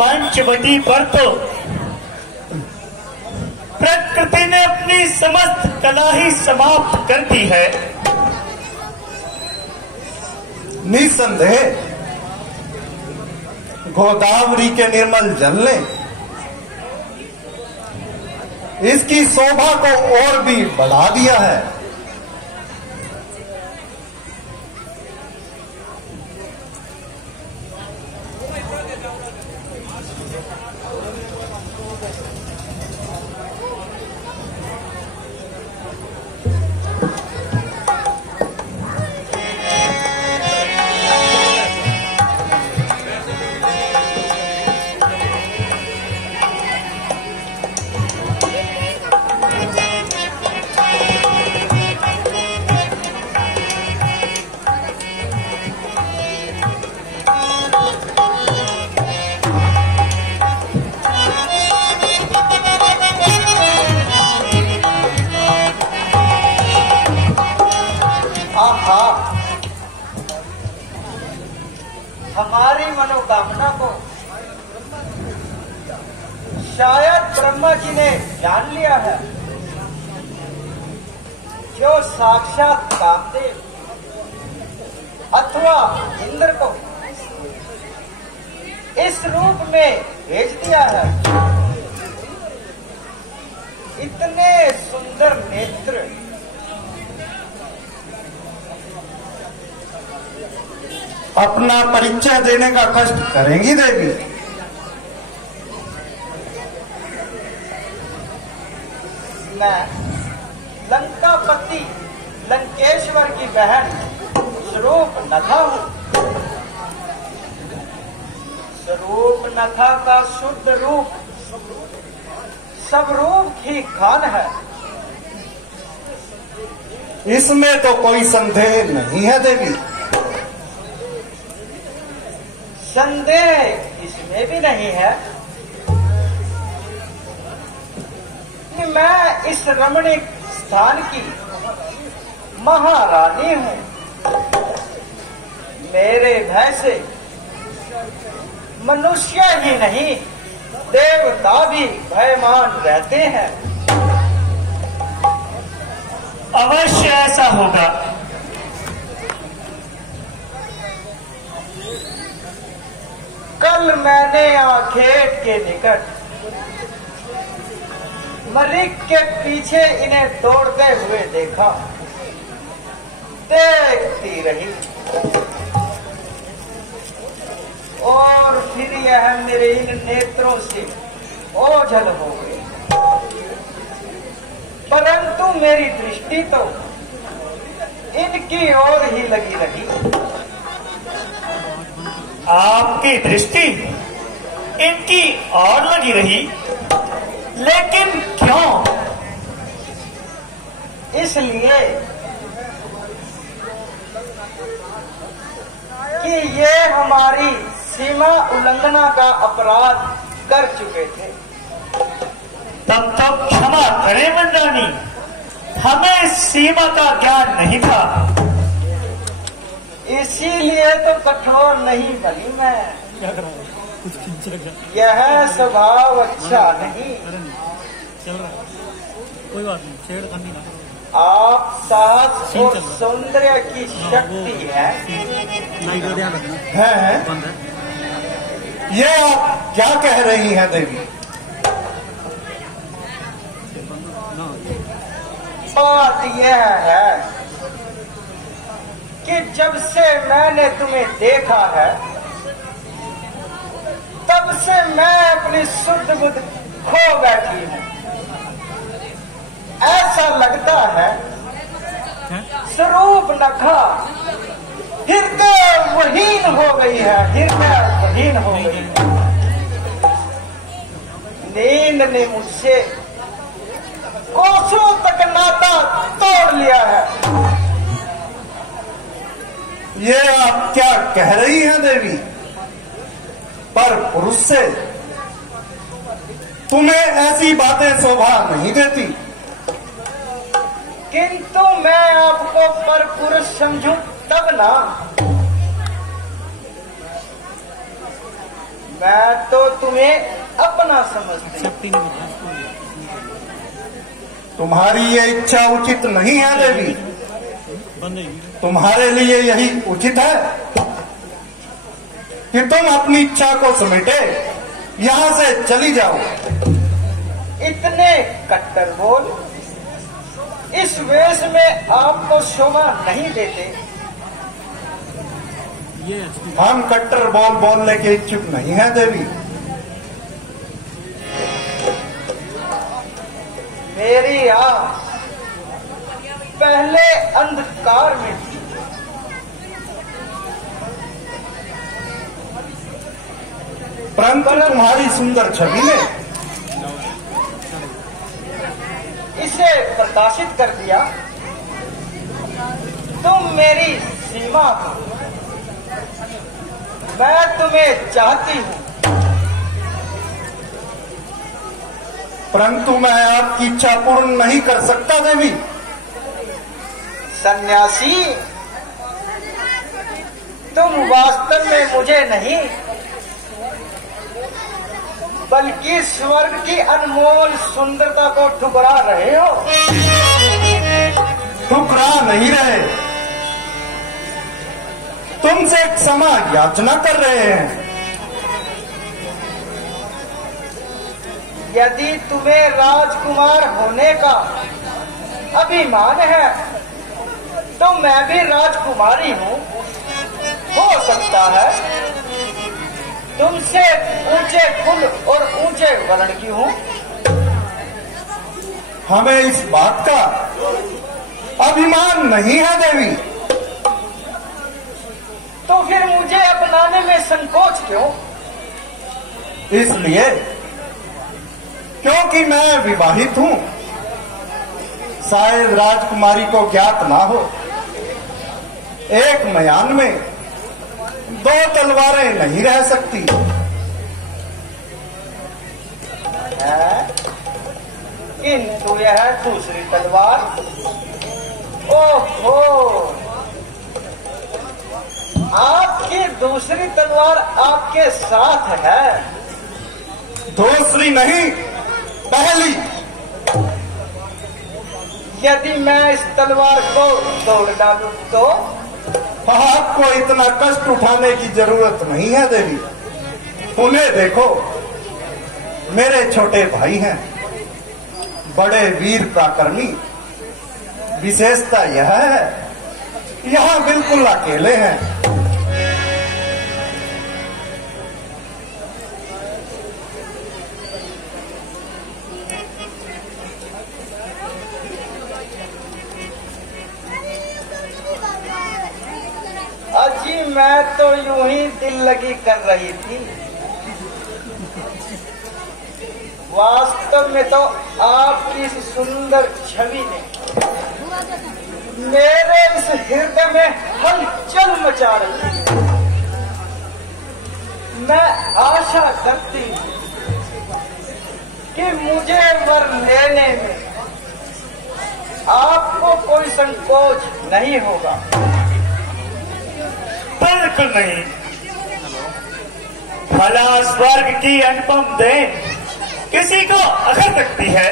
पंचवटी पर तो प्रकृति ने अपनी समस्त कला ही समाप्त कर दी है। निसंदेह गोदावरी के निर्मल जल ने इसकी शोभा को और भी बढ़ा दिया है। हमारी मनोकामना को शायद ब्रह्मा जी ने जान लिया है, जो साक्षात कामदेव अथवा इंद्र को इस रूप में भेज दिया है। इतने सुंदर नेत्र अपना परिचय देने का कष्ट करेंगी देवी? मैं लंकापति लंकेश्वर की बहन स्वरूप नथा हूँ। स्वरूप नथा का शुद्ध रूप सब रूप ही खान है। इसमें तो कोई संदेह नहीं है देवी। संदेह इसमें भी नहीं है कि मैं इस रमणीक स्थान की महारानी हूँ। मेरे भय से मनुष्य ही नहीं देवता भी भयमान रहते हैं। अवश्य ऐसा होगा। कल मैंने आखेट के निकट मलिक के पीछे इन्हें दौड़ते हुए देखा। देखती रही और फिर यह मेरे इन नेत्रों से ओझल हो गई। परंतु मेरी दृष्टि तो इनकी ओर ही लगी रही। आपकी दृष्टि इनकी ओर लगी रही, लेकिन क्यों? इसलिए कि ये हमारी सीमा उल्लंघना का अपराध कर चुके थे। तब तो क्षमा करें मंदानी, हमें सीमा का ज्ञान नहीं था। इसीलिए तो कठोर नहीं बनी मैं। यह स्वभाव अच्छा नहीं। कोई बात नहीं, छेड़खानी ना। आप साहस और सौंदर्य की शक्ति है। है? ये आप क्या कह रही हैं देवी? बात यह है कि जब से मैंने तुम्हें देखा है तब से मैं अपनी शुद्ध बुद्ध खो बैठी हूँ। ऐसा लगता है स्वरूप नखा हृदय वहीन हो गई है। हृदय वहीन हो गई। नींद ने मुझसे कोसों तक नाता तोड़ लिया है। ये आप क्या कह रही हैं देवी? पर पुरुष से तुम्हें ऐसी बातें शोभा नहीं देती। किंतु मैं आपको पर पुरुष समझूं तब ना। मैं तो तुम्हें अपना समझती हूँ। शक्ति नहीं बता तुम्हारी ये इच्छा उचित नहीं है देवी। बंद है। तुम्हारे लिए यही उचित है कि तुम अपनी इच्छा को समेटे यहां से चली जाओ। इतने कट्टर बोल इस वेश में आपको शोभा नहीं देते। ये हम कट्टर बोल बोलने के इच्छुक नहीं है देवी। मेरी आंख पहले अंधकार में थी, परंतु तुम्हारी सुंदर छवि ने इसे प्रकाशित कर दिया। तुम मेरी सीमा हो, मैं तुम्हें चाहती हूँ, परंतु मैं आपकी इच्छा पूर्ण नहीं कर सकता देवी। सन्यासी तुम वास्तव में मुझे नहीं बल्कि स्वर्ग की अनमोल सुंदरता को ठुकरा रहे हो। ठुकरा नहीं रहे, तुमसे क्षमा याचना कर रहे हैं। यदि तुम्हें राजकुमार होने का अभिमान है तो मैं भी राजकुमारी हूँ। हो सकता है तुमसे ऊंचे कुल और ऊंचे वर्ण की हूँ। हमें इस बात का अभिमान नहीं है देवी। तो फिर मुझे अपनाने में संकोच क्यों? इसलिए क्योंकि मैं विवाहित हूँ। शायद राजकुमारी को ज्ञात ना हो, एक मयान में दो तलवारें नहीं रह सकती है, किंतु यह दूसरी तलवार, ओहो, आपकी दूसरी तलवार आपके साथ है। दूसरी नहीं, पहली। यदि मैं इस तलवार को तोड़ डालूं तो? आपको इतना कष्ट उठाने की जरूरत नहीं है देवी। उन्हें देखो, मेरे छोटे भाई हैं, बड़े वीर पराक्रमी। विशेषता यह है, यहाँ बिल्कुल अकेले हैं। अजी मैं तो यूं ही दिल लगी कर रही थी। वास्तव में तो आपकी इस सुंदर छवि ने मेरे इस हृदय में हलचल मचा रही है। मैं आशा करती हूँ कि मुझे वर लेने में आपको कोई संकोच नहीं होगा। बिल्कुल नहीं। भला स्वर्ग की अनुपम देन किसी को अखर सकती है?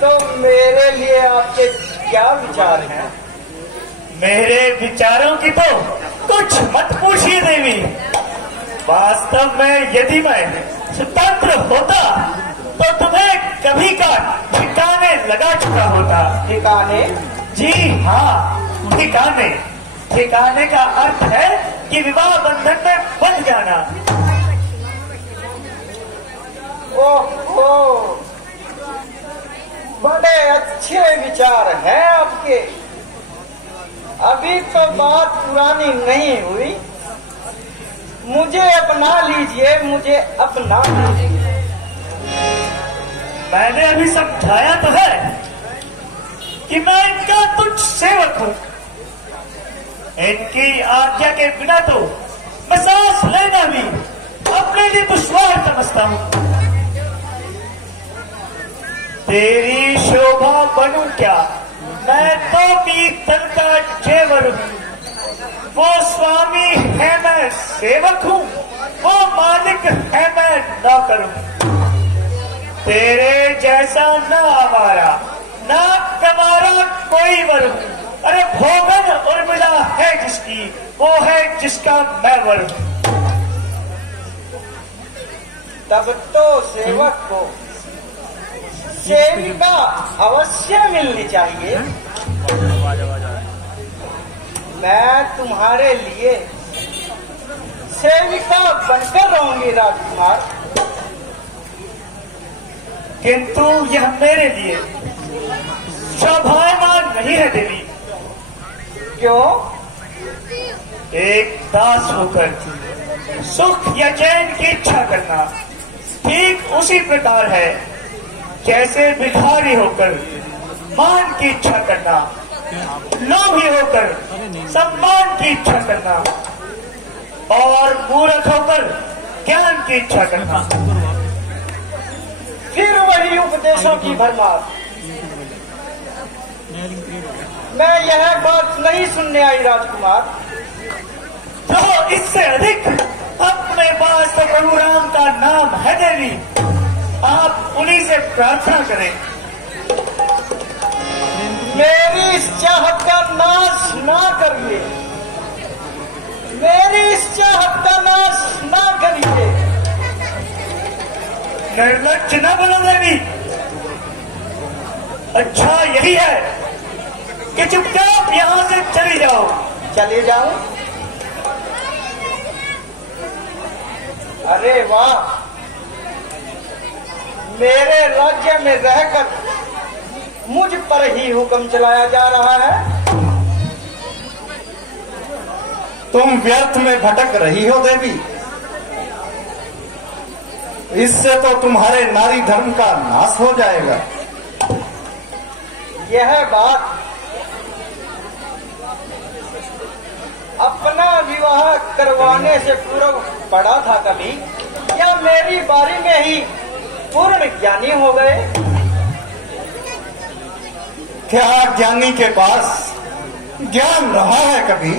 तो मेरे लिए आपके क्या विचार हैं? मेरे विचारों की तो कुछ मत पूछिए देवी। वास्तव में यदि मैं स्वतंत्र होता तो तुम्हें कभी का ठिकाने लगा चुका होता। ठिकाने? जी हाँ, ठिकाने। ठिकाने का अर्थ है कि विवाह बंधन में बंध जाना। ओहो, बड़े अच्छे विचार हैं आपके। अभी तो बात पुरानी नहीं हुई। मुझे अपना लीजिए, मुझे अपना लीजिए। मैंने अभी समझाया तो है कि मैं इनका तुच्छ सेवक हूँ। इनकी आज्ञा के बिना तो मैं सांस लेना भी अपने लिए दुश्वार समझता हूँ। तेरी शोभा बनूं क्या, मैं तो पीतल का जेवर हूँ। वो स्वामी है मैं सेवक हूँ, वो मालिक है मैं नौकर हूँ। तेरे जैसा ना हमारा ना कमारा कोई वर हूँ। अरे भोगन उर्मिला है जिसकी, वो है जिसका मैं वर हूँ। तब तो सेवक को सेविका अवश्य मिलनी चाहिए। मैं तुम्हारे लिए सेविका बनकर रहूंगी राजकुमार। किंतु यह मेरे लिए शोभायमान नहीं है देवी। क्यों? एक दास होकर सुख या चैन की इच्छा करना ठीक उसी प्रकार है जैसे भिखारी होकर मान की इच्छा करना, लोभी होकर सम्मान की इच्छा करना और मूर्ख होकर ज्ञान की इच्छा करना। फिर वही उपदेशों की भरमार। मैं यह बात नहीं सुनने आई राजकुमार। तो इससे अधिक अपने पास तो प्रभु राम का नाम है देवी, आप उन्हीं से प्रार्थना करें। मेरी इस चाहत का नाश ना करिए, मेरी इस चाहत का नाश ना करिए। निर्लज्ज न बनो देवी। अच्छा यही है कि चुपचाप यहाँ से चली जाओ। चले जाऊं? अरे वाह, मेरे राज्य में रहकर मुझ पर ही हुक्म चलाया जा रहा है। तुम व्यर्थ में भटक रही हो देवी। इससे तो तुम्हारे नारी धर्म का नाश हो जाएगा। यह बात अपना विवाह करवाने से पूर्व पड़ा था कभी, या मेरी बारी में ही पूर्ण ज्ञानी हो गए? क्या ज्ञानी के पास ज्ञान रहा है कभी?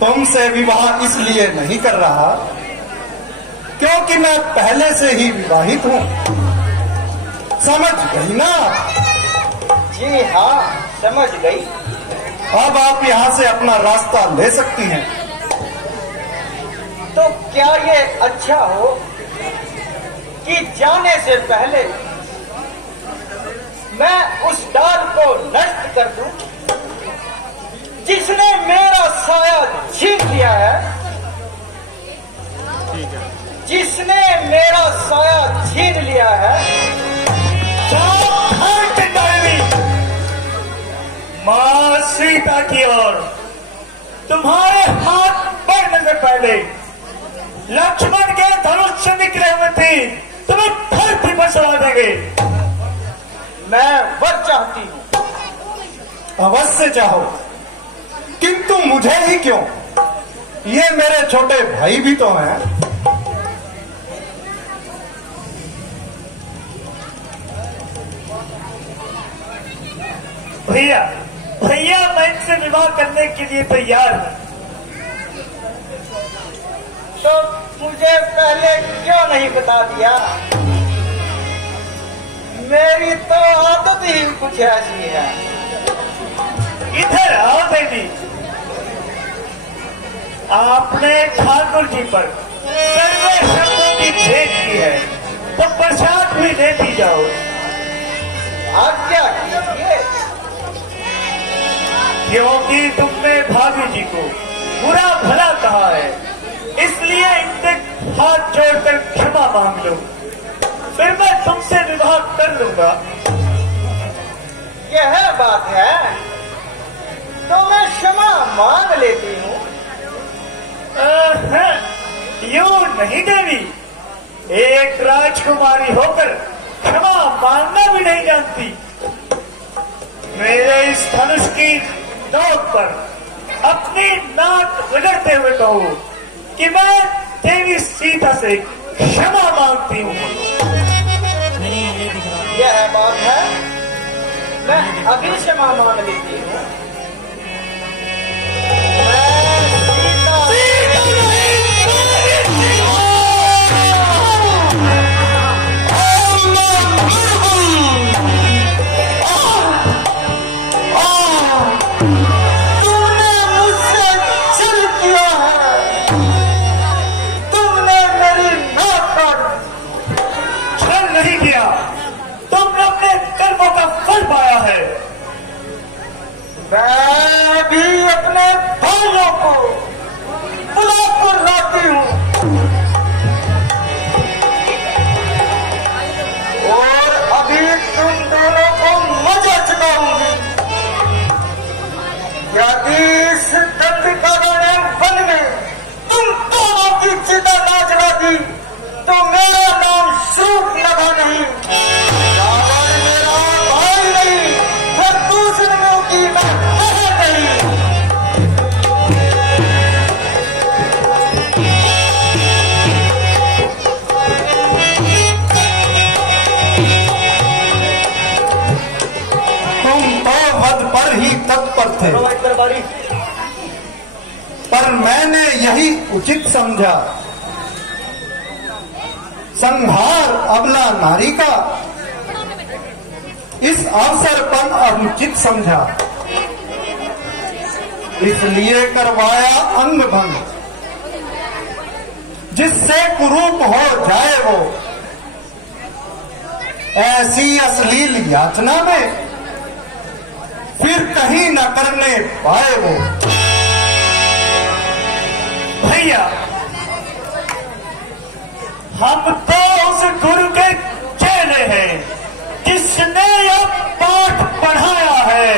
तुमसे विवाह इसलिए नहीं कर रहा क्योंकि मैं पहले से ही विवाहित हूँ। समझ गई ना? जी हाँ, समझ गई। अब आप यहाँ से अपना रास्ता ले सकती हैं। तो क्या ये अच्छा हो कि जाने से पहले मैं उस डाल को नष्ट कर दूं जिसने मेरा साया छीन लिया है, जिसने मेरा साया छीन लिया है। मां सीता की ओर तुम्हारे हाथ बढ़ने से पहले लक्ष्मण के धनुष से निकले हुए थे, तुम्हें धरती पर सवा देंगे। मैं वर चाहती हूँ। अवश्य चाहो, किंतु मुझे ही क्यों? ये मेरे छोटे भाई भी तो हैं। भैया भैया मैं इनसे विवाह करने के लिए तैयार हूँ। तो मुझे पहले क्यों नहीं बता दिया? मेरी तो आदत ही कुछ ऐसी है। इधर आओ देवी। आपने ठाकुर जी पर सर्वे शब्दों की भेंट की है, तो प्रसाद भी देती जाओ। आज्ञा कीजिए। क्योंकि तुमने भाभी जी को बुरा भला कहा है, इसलिए इनसे हाथ जोड़कर क्षमा मांग लो, फिर मैं तुमसे विवाह कर लूंगा। यह बात है तो मैं क्षमा मांग लेती हूँ। यूं नहीं देवी, एक राजकुमारी होकर क्षमा मांगना भी नहीं जानती। मेरे इस धनुष की नोक पर अपनी नाक रगड़ते हुए कहो कि मैं देवी सीता से क्षमा मांगती हूँ। यह बात है, मैं अभी क्षमा मांग लेती हूँ। मैं सीता पर मैंने यही उचित समझा, संहार अबला नारी का इस अवसर पर अनुचित समझा, इसलिए करवाया अंग भंग, जिससे कुरूप हो जाए वो, ऐसी अश्लील याचना में फिर कहीं न करने पाए वो। भैया, हम तो उस गुरु के चेले हैं जिसने यह पाठ पढ़ाया है।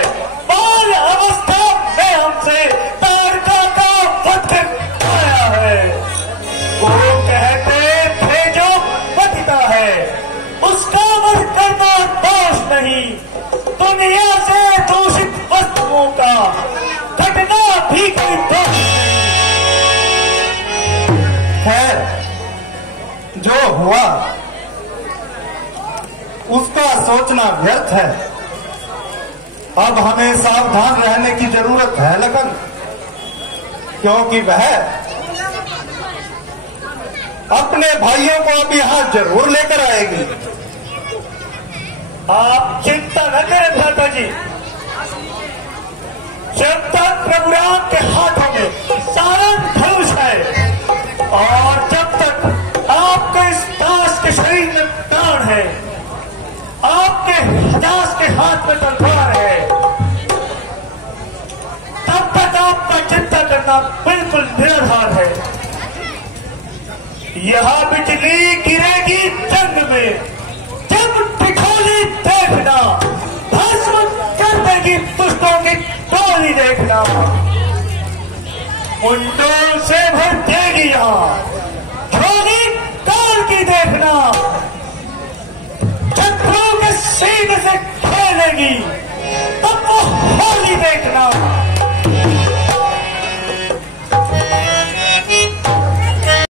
बाल अवस्था में हमसे ताड़का का वध कराया है। गुरु कहते थे जो पतिता है उसका वध करना दोष नहीं, दुनिया से दूषित वस्तुओं का घटना भी कोई दोष नहीं। खैर, जो हुआ उसका सोचना व्यर्थ है। अब हमें सावधान रहने की जरूरत है लखन, क्योंकि वह अपने भाइयों को अब यहां जरूर लेकर आएगी। आप चिंता न करें भ्राता जी, जब तक प्रभु राम के हाथों में सारंग धनुष है और जब तक आपके इस दास के शरीर में प्राण है, आपके दास के हाथ में तलवार है, तब तक आपका चिंता करना बिल्कुल निराधार है। यह बिजली गिरेगी जंग में, जब ठिठोली देखना, भस्म कर देगी दुष्टों की टोली देखना। मुंडो